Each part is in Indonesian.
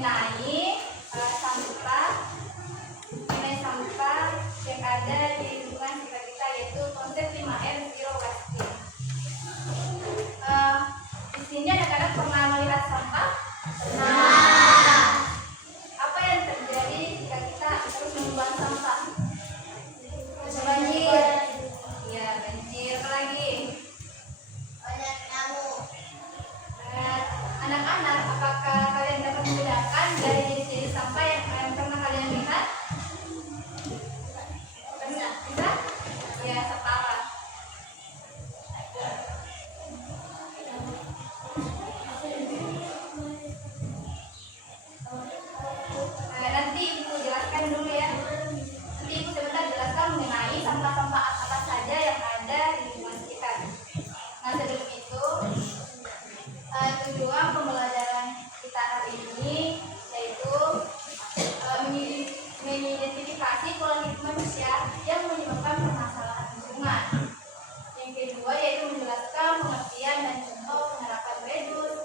mengenai sampah yang ada di lingkungan sekitar kita, yaitu konsep 5R Zero Wasting. Di sini anak-anak pernah melihat sampah? Nah, apa yang terjadi jika kita terus membuang sampah? Banjir. Ya, banjir. Apa lagi? Banyak nyamuk. Anak-anak, apakah kalian dapat membedakan dari jenis-jenis sampah yang pernah kalian lihat? Bisa? Ya, setara. Nanti Ibu jelaskan dulu ya. Nanti Ibu sebentar jelaskan mengenai sampah-sampah apa saja yang ada di lingkungan sekitar. Nah, sebelum itu, tujuan pembelajaran kita hari ini yaitu mengidentifikasi pola hidup manusia yang menyebabkan permasalahan lingkungan. Yang kedua yaitu menjelaskan pengertian dan contoh penerapan reduce,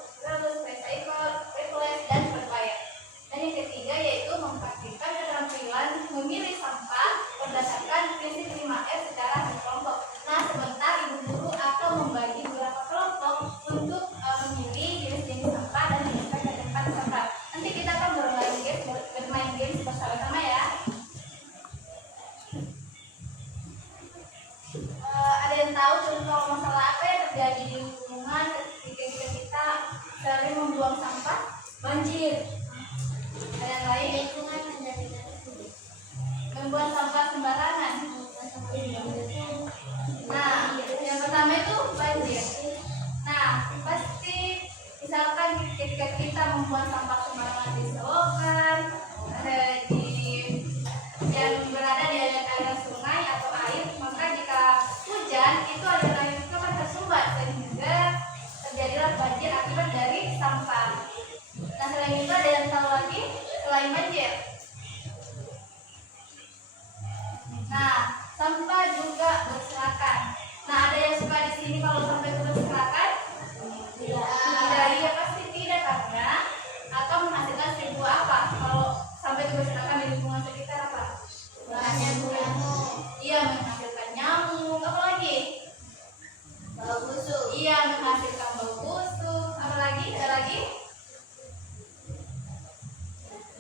recycle, replace, dan berbayar. Dan yang ketiga yaitu mempraktikkan keterampilan memilih sampah berdasarkan prinsip 5R secara berkelompok. Nah, sebentar Ibu Guru akan membagi beberapa kelompok untuk memilih jenis-jenis sampah dan menentukan ke depan sampah. Nanti kita akan bermain games bersama-sama ya. Ada yang tahu contoh masalah apa yang terjadi di lingkungan ketika kita sering membuang sampah? Banjir. Ada yang lain? Lingkungan menjadi Membuang sampah sembarangan. Nah, yang pertama itu banjir. Nah, pasti misalkan ketika kita membuang sampah sembarangan di selokan, yang berada di aliran sungai atau air, maka jika hujan itu aliran air itu akan tersumbat sehingga terjadilah banjir akibat dari sampah. Nah, selain itu ada yang tahu lagi selain banjir? Nah, sampah juga berserakan. Nah, ada yang suka di sini kalau sampai itu berserakan? Tidak, ya pasti tidak, karena akan menghasilkan sebuah apa? Kalau sampai itu berserakan di lingkungan sekitar apa? banyak nyamuk. Iya, menghasilkan nyamuk. Apa lagi? Bau busuk. Iya, menghasilkan bau busuk. Apa lagi? Ada lagi?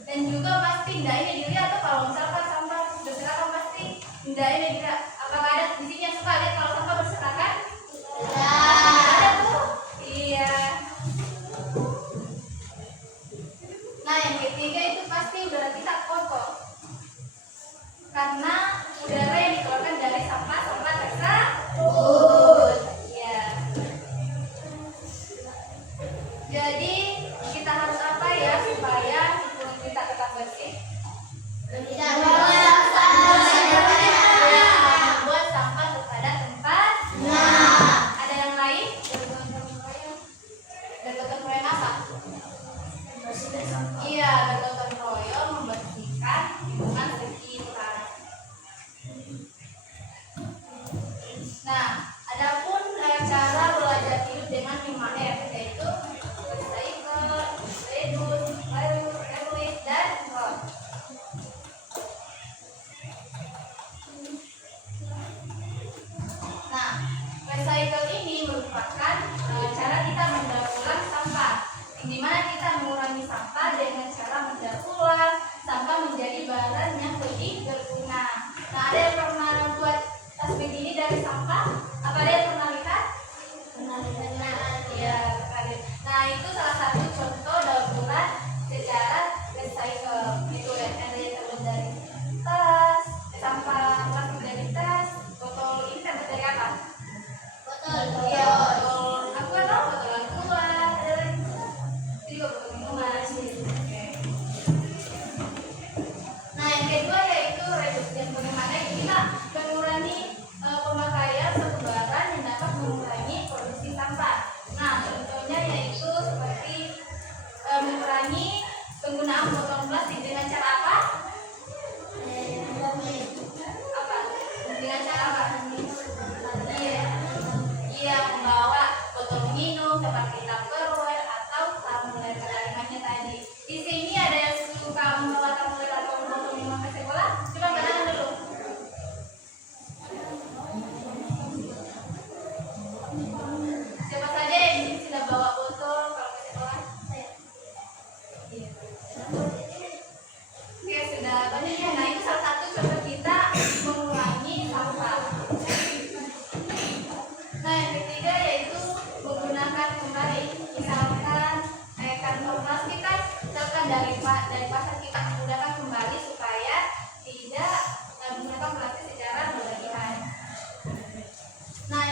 Dan juga pasti tidak ini dilihat tuh kalau misalkan sampah berserakan pasti tidak ini dilihat. Apakah ada di sini yang suka lihat kalau sampah berserakan? Ada tuh. Iya. Nah, yang ketiga itu pasti udara kita kotor. Karena udara yang dikeluarkan dari sampah tersebut. Iya. Jadi kita harus apa ya supaya lingkungan kita tetap bersih? Tidak banyak Buat sampah pada tempatnya. Ada yang lain? Bergotong royong apa? Iya, bergotong royong membersihkan lingkungan sekitar. Nah, adapun cara belajar hidup dengan 5R yaitu recycle, reduce, replace, dan roll. Nah, recycle ini merupakan cara kita mendaur ulang sampah, di mana kita mengurangi sampah dengan cara mendaur ulang sampah menjadi barang yang lebih berguna. Nah, ada yang pernah buat tas begini dari sampah? Apa ada yang pernah lihat? Iya, sekali. Nah, itu salah satu contoh daur ulang secara recycle. Itu ada yang terbuat dari tas, sampah plastik dari tas, botol ini terbuat dari apa? Iya, botol aqua atau botol aqua, ada lagi juga botol minuman. Oke. Nah, yang kedua yaitu reduce, yang bagaimana kita mengurangi pemakaian satu barang yang dapat mengurangi produksi sampah. Nah, contohnya yaitu seperti mengurangi penggunaan botol plastik dengan cara apa? Apa? Dengan cara apa? Iya, membawa botol minum seperti Tupperware atau tumbler kalimatnya tadi. Di sini ada dari pasar kita gunakan kembali supaya tidak menggunakan plastik secara berlebihan. Nah,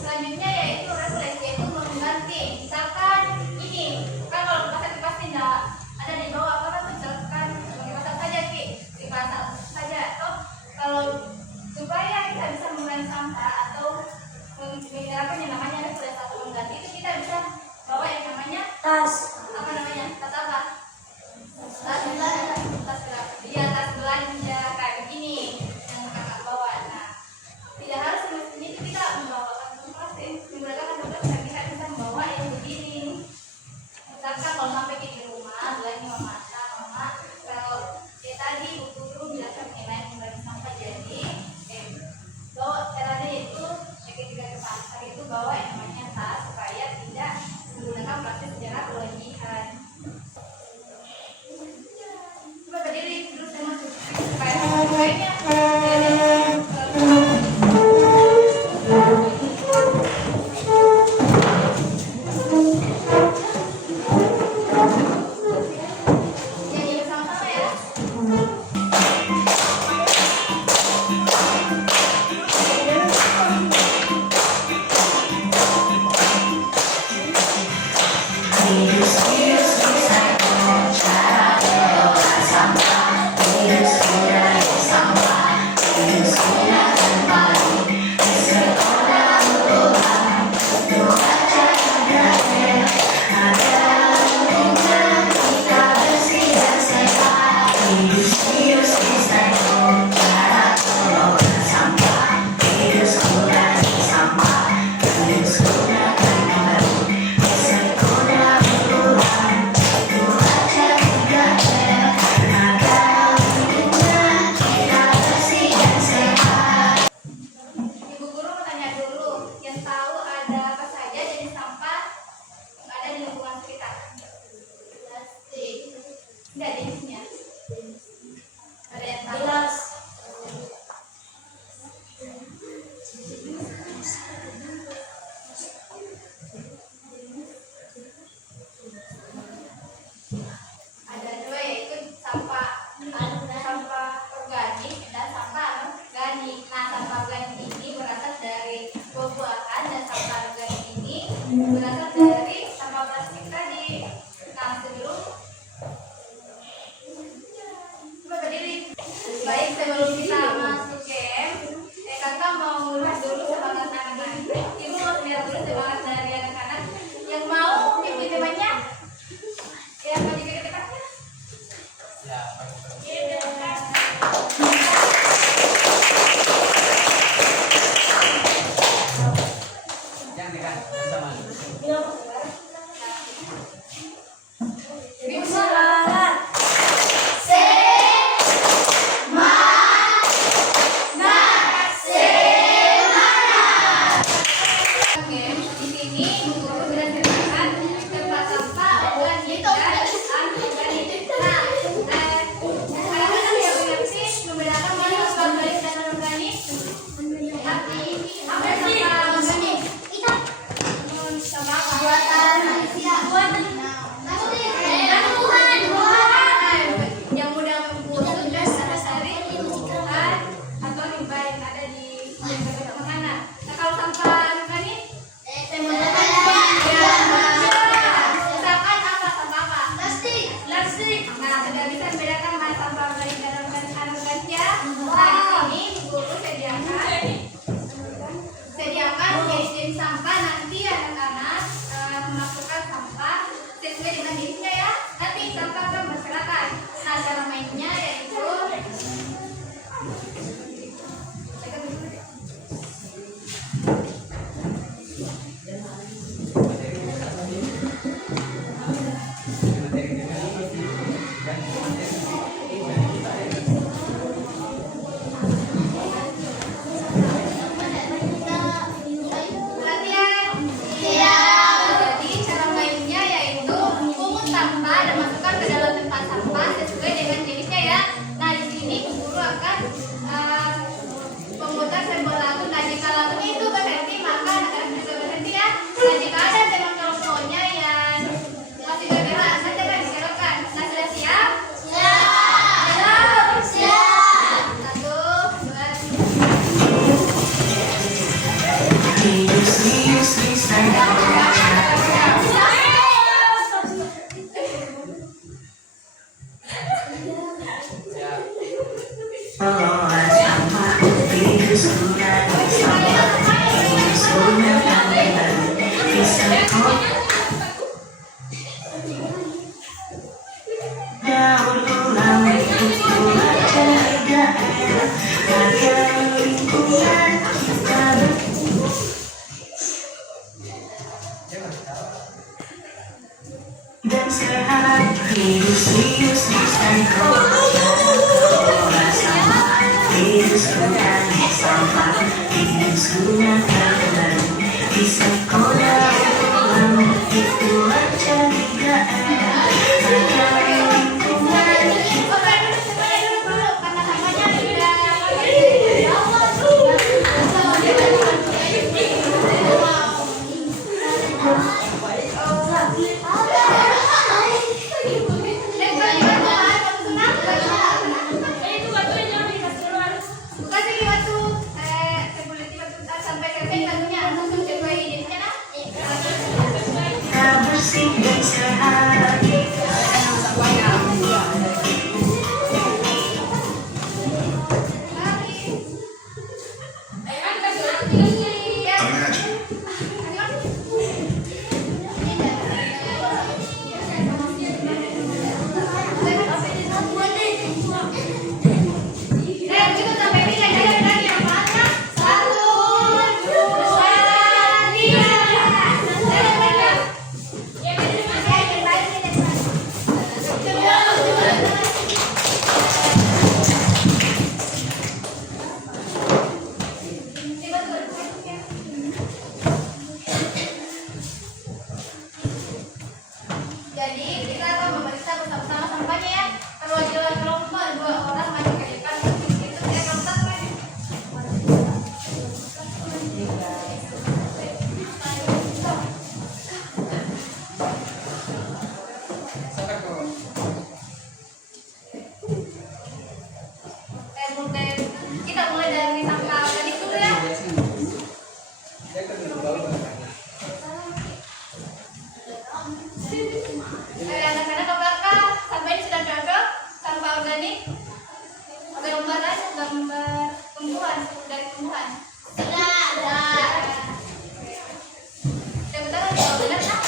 selanjutnya yaitu refleks, yaitu mengganti. Misalkan ini, kan kalau plastik pasti tidak ada di bawah, apa kan misalkan pasang saja dipasang saja. Atau kalau supaya kita bisa mengurangi sampah atau menggunakan yang namanya refleks atau mengganti, itu kita bisa bawa yang namanya Tas. apa namanya, tas apa? Tas belanja kayak begini yang kakak bawa. Nah, tidak harus semestinya kita membawa kantong plastik, menggunakan kantong plastik kita bisa membawa yang begini. Misalkan kalau sampai di rumah bilangnya mama kalau tadi buku guru bilang mengenai mengurangi sampah, jadi bawa caranya itu ketika ke pasar itu bawa yang namanya tas supaya tidak menggunakan plastik secara berlebihan. Coba berdiri terus saya masuk kayaknya jadi bersama-sama ya. Ibu guru mau tanya dulu, yang tahu ada apa saja jenis sampah yang ada di lingkungan sekitar? Plastik. Tidak jenisnya. Ada yang tahu? Gelas. Ada dua, yaitu sampah organik dan sampah anorganik. Nah, sampah organik ini berasal dari buah-buahan dan sampah organik ini berasal dari sampah plastik tadi. Nah, coba berdiri. Baik, sebelum kita masuk game, kakak mau ngurus dulu semangat anak-anak. Ibu mau lihat dulu semangat dari anak-anak yang mau ikuti temannya. Ya, mau juga depannya. Yang mudah membusuk dan dari tumbuhan atau limbah yang ada di makanan. Nah, kalau sampah organik, misalkan apa sampah apa? Plastik. Nah, sudah bisa membedakan mana sampah organik dan anorganik ya. Nah, di sini guru sediakan jenis sampah, nanti anak-anak memasukkan sampah sesuai dengan jenisnya ya. Nanti sampah akan berserakan. Nah, cara mainnya yaitu latihan. Jadi cara mainnya yaitu pungut sampah dan masukkan ke dalam tempat sampah sesuai dengan jenisnya ya. Nah, di sini guru akan memutar sebuah lagu. Nah, jika lagunya itu berhenti, maka anak-anak bisa berhenti ya. Nah, jika ada teman kelompoknya yang masih bergerak, saja kan dibelokkan. Dan sehat virus bukan sama virusku kan sampah virusku terbaru di sekolah ulang itu aja tidak ada lingkungan. Bersih dan sehat. Jadi kita akan memeriksa bersama-sama sampahnya ya. Perwakilan kelompok 2 orang maju ke depan. Itu saya kelompok lagi. Kita mulai dari sampah organik dulu ya. Anak-anak ke belakang, sampah ini sudah cocok, sampah organik. Gambar aja, gambar tumbuhan, dari tumbuhan. Sudah. Coba tangan kalau benar tak?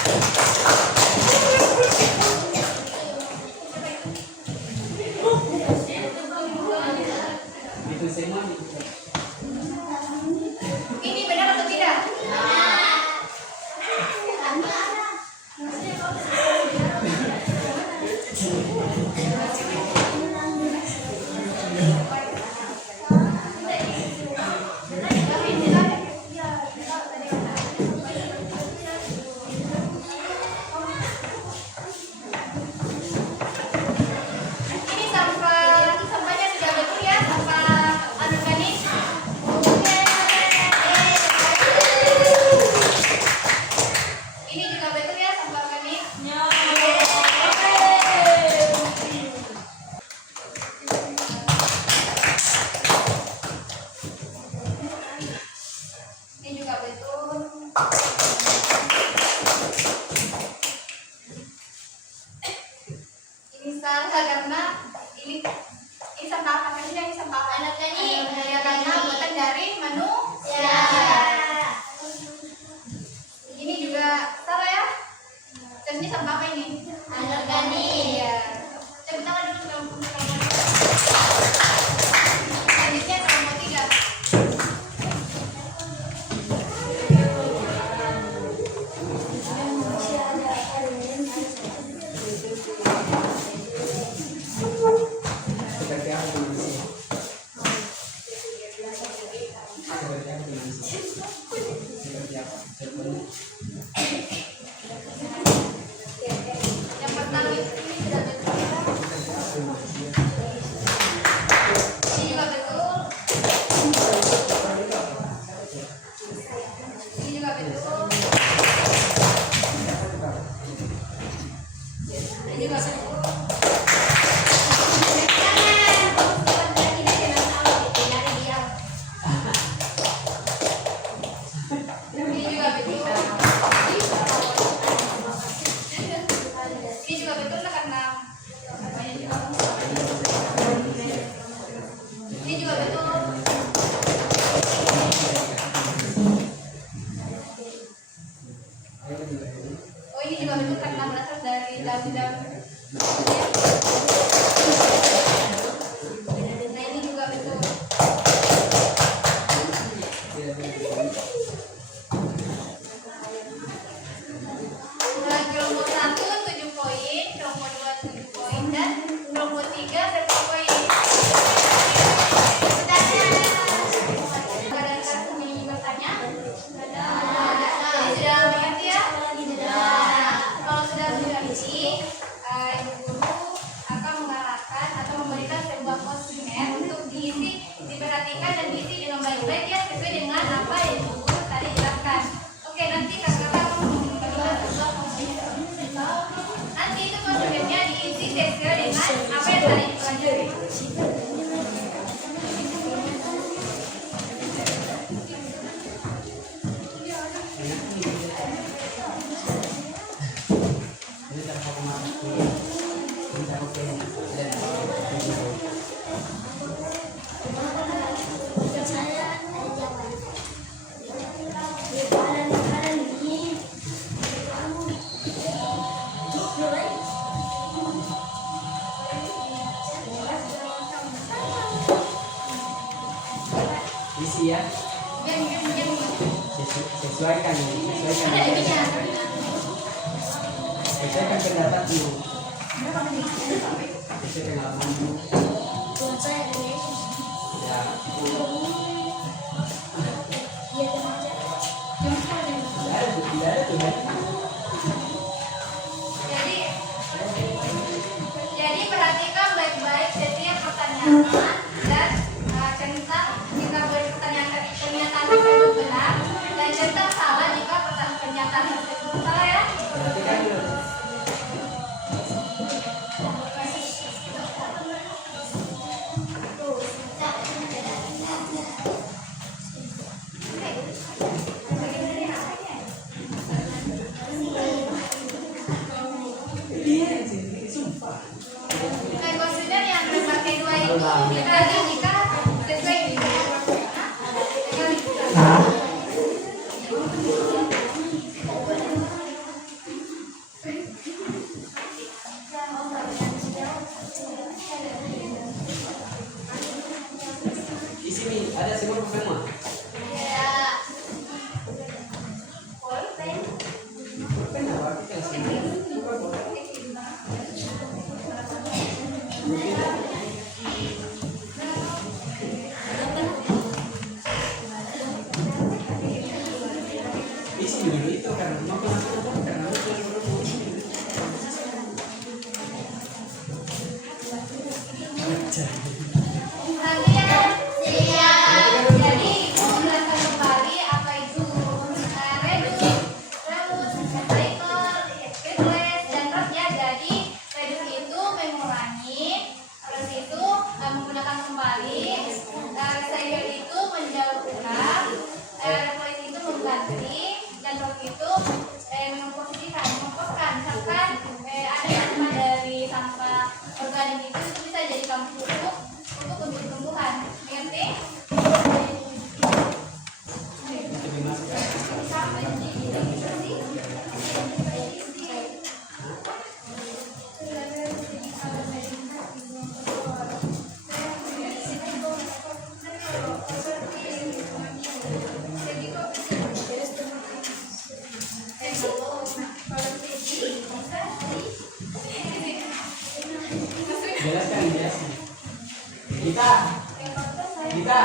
Ini benar atau tidak? Ini sampahnya sudah betul ya, sampah anorganik. Ini juga betul ya, sampah organik. Ini juga betul. Ini salah karena ini sampah apa sih? Ini sampah Anorganik. ya karena buatan dari manusia. Ini juga salah ya. Dan ini sampah apa ini? Anorganik. Iya. Coba tangan dulu kelompok. Selanjutnya kelompok 3. Yang pertama ini sudah betul. Ini juga betul. Ini juga betul. Ini juga betul. Ini juga betul. Ini juga betul lah karena ini juga betul. Nah ini juga betul. Nah, kelompok 1 7 poin, kelompok 2 7 poin, dan kelompok 3 10 poin. Ada yang bertanya? Jadi sudah mengerti ya? Kalau sudah mengerti, ibu guru akan mengarahkan atau memberikan sebuah kuesioner untuk diisi, diperhatikan dan diisi dengan baik-baik ya sesuai dengan apa yang ibu guru tadi jelaskan. Oke, nanti kakak akan memberikan sebuah kuesioner. Nanti itu kuesionernya diisi sesuai dengan apa yang tadi dipelajari. Isi ya, sesuaikan pendapatmu, sesuaikan pengalamanmu. Ya, tidak ada tuh. Jadi perhatikan baik-baik setiap pertanyaan dan centang jika pernyataan tersebut benar dan centang salah jika pernyataan tersebut salah ya. Perhatikan dulu. Nah, konsider yang berpakai 2 itu dibagi jika sesuai dengan Di sini ada semua semua. Kenapa kita sini? Isi dulu itu karena mau masuk karena nanti ya. Jadi ibu menjelaskan kembali apa itu redus, recycle, dan rot ya. Jadi redus itu mengurangi, rot itu menggunakan kembali, recycle itu mendaur ulang, replace itu mengganti, dan rot itu mengkomposkan. Misalkan ada sampah dari sampah organik itu bisa jadi pupuk untuk tumbuhan. Mengerti? jelaskan. Kita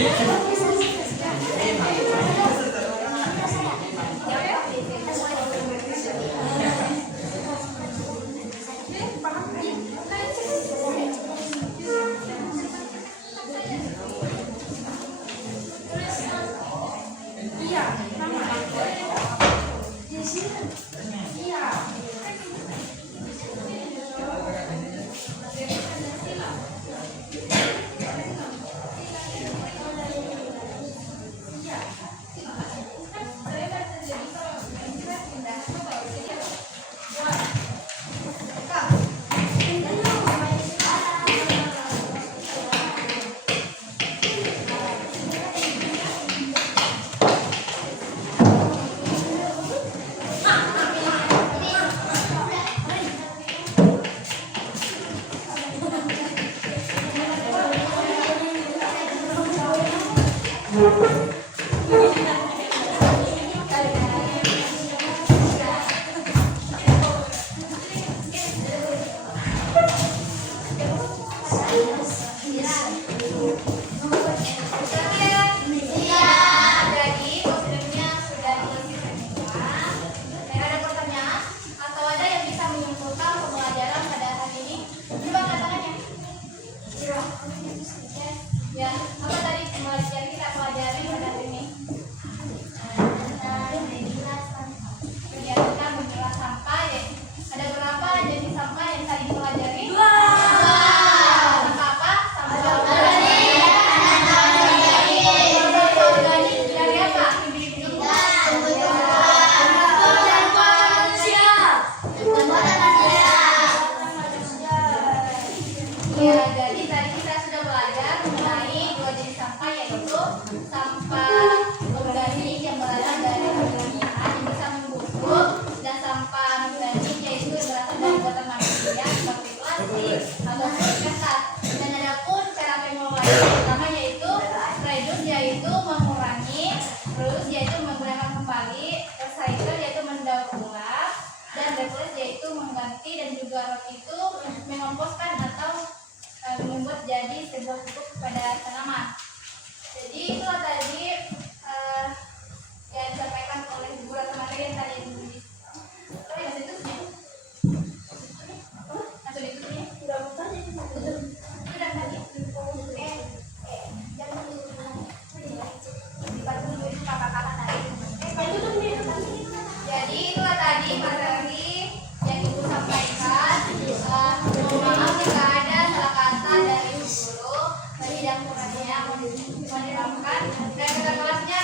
Jadi prosedurnya sudah selesai semua. Ada pertanyaan atau ada yang bisa menyimpulkan pembelajaran pada hari ini? Coba angkat tangannya. Ya, apa tadi pembelajaran kita pelajari pada hari ini? Kegiatan memilah sampah ya. Ada berapa jenis sampah yang tadi dipelajari? Sampah apa? Sampah organik. Sampah organik dari apa? Ya, jadi tadi kita sudah belajar mengenai dua jenis sampah, yaitu sampah organik yang berasal dari organik yang bisa membusuk dan sampah anorganik yaitu yang berasal dari buatan manusia seperti plastik ataupun kertas. Dan ada pun cara pengelolaannya pertama yaitu reduce yaitu mengurangi, terus yaitu menggunakan kembali, recycle yaitu mendaur ulang, dan replace yaitu mengganti, dan juga rot itu mengkomposkan atau membuat jadi sebuah pupuk pada tanaman. Jadi itulah tadi yang disampaikan oleh guru atau materi yang tadi masih itu sih. Masuk itu sih. Sudah tadi. Jadi itulah tadi materi yang ibu sampaikan. Mohon maaf jika ada salah kata dari guru, tadi dan kurangnya mohon dimaafkan. Dan kelasnya